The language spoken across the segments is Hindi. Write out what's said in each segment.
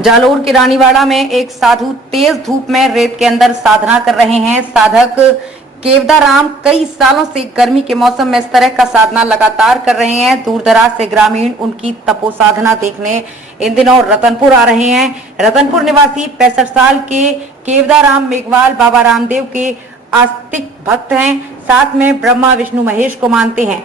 जालोर के रानीवाड़ा में एक साधु तेज धूप में रेत के अंदर साधना कर रहे हैं। साधक केवदाराम कई सालों से गर्मी के मौसम में इस तरह का साधना लगातार कर रहे हैं। दूर दराज से ग्रामीण उनकी तपो साधना देखने इन दिनों रतनपुर आ रहे हैं। रतनपुर निवासी 65 साल के केवदाराम मेघवाल बाबा रामदेव के आस्तिक भक्त हैं। साथ में ब्रह्मा विष्णु महेश को मानते हैं।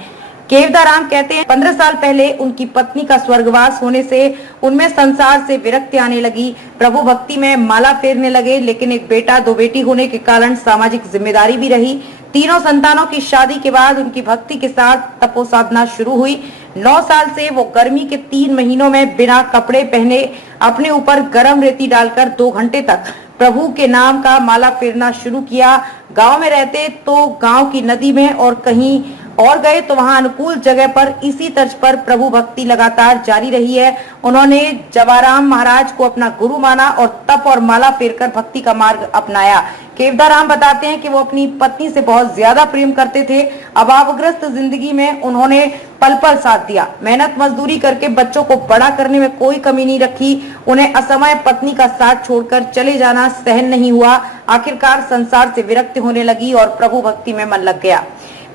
केवदाराम कहते हैं 15 साल पहले उनकी पत्नी का स्वर्गवास होने से उनमें संसार से विरक्ति आने लगी। प्रभु भक्ति में माला फेरने लगे, लेकिन एक बेटा दो बेटी होने के कारण सामाजिक जिम्मेदारी भी रही। तीनों संतानों की शादी के बाद उनकी भक्ति के साथ तपो साधना शुरू हुई। 9 साल से वो गर्मी के 3 महीनों में बिना कपड़े पहने अपने ऊपर गर्म रेती डालकर 2 घंटे तक प्रभु के नाम का माला फेरना शुरू किया। गांव में रहते तो गांव की नदी में और कहीं और गए तो वहां अनुकूल जगह पर इसी तर्ज पर प्रभु भक्ति लगातार जारी रही है। उन्होंने जवाराम महाराज को अपना गुरु माना और तप और माला फेरकर भक्ति का मार्ग अपनाया। केवदाराम बताते हैं कि वो अपनी पत्नी से बहुत ज्यादा प्रेम करते थे। अभावग्रस्त जिंदगी में उन्होंने पल पल साथ दिया। मेहनत मजदूरी करके बच्चों को बड़ा करने में कोई कमी नहीं रखी। उन्हें असमय पत्नी का साथ छोड़कर चले जाना सहन नहीं हुआ। आखिरकार संसार से विरक्ति होने लगी और प्रभु भक्ति में मन लग गया।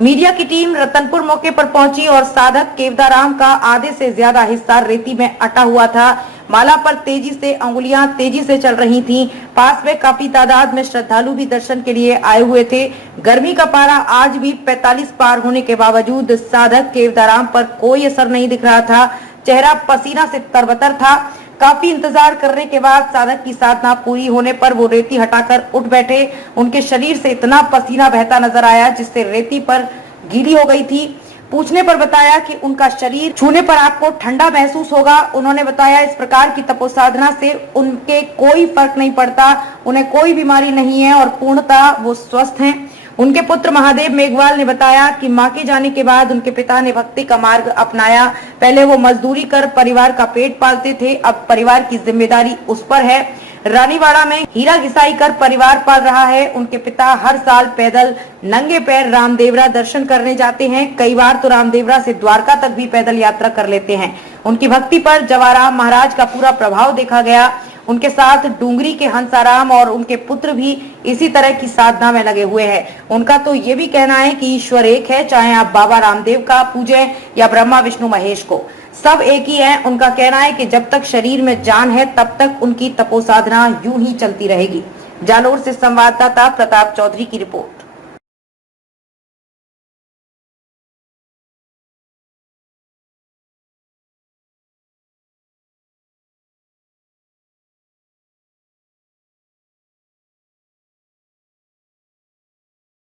मीडिया की टीम रतनपुर मौके पर पहुंची और साधक केवदाराम का आधे से ज्यादा हिस्सा रेती में अटा हुआ था। माला पर तेजी से अंगुलियां तेजी से चल रही थीं। पास में काफी तादाद में श्रद्धालु भी दर्शन के लिए आए हुए थे। गर्मी का पारा आज भी 45 पार होने के बावजूद साधक केवदाराम पर कोई असर नहीं दिख रहा था। चेहरा पसीना से तरबतर था। काफी इंतजार करने के बाद साधक की साधना पूरी होने पर वो रेती हटाकर उठ बैठे। उनके शरीर से इतना पसीना बहता नजर आया जिससे रेती पर गीली हो गई थी। पूछने पर बताया कि उनका शरीर छूने पर आपको ठंडा महसूस होगा। उन्होंने बताया इस प्रकार की तपो साधना से उनके कोई फर्क नहीं पड़ता, उन्हें कोई बीमारी नहीं है और पूर्णतः वो स्वस्थ हैं। उनके पुत्र महादेव मेघवाल ने बताया कि मां के जाने के बाद उनके पिता ने भक्ति का मार्ग अपनाया। पहले वो मजदूरी कर परिवार का पेट पालते थे, अब परिवार की जिम्मेदारी उस पर है। रानीवाड़ा में हीरा घिसाई कर परिवार पाल रहा है। उनके पिता हर साल पैदल नंगे पैर रामदेवरा दर्शन करने जाते हैं। कई बार तो रामदेवरा से द्वारका तक भी पैदल यात्रा कर लेते हैं। उनकी भक्ति पर जवाराम महाराज का पूरा प्रभाव देखा गया। उनके साथ डूंगरी के हंसाराम और उनके पुत्र भी इसी तरह की साधना में लगे हुए हैं। उनका तो ये भी कहना है कि ईश्वर एक है, चाहे आप बाबा रामदेव का पूजें या ब्रह्मा विष्णु महेश को, सब एक ही है। उनका कहना है कि जब तक शरीर में जान है तब तक उनकी तपो साधना यूं ही चलती रहेगी। जालोर से संवाददाता प्रताप चौधरी की रिपोर्ट।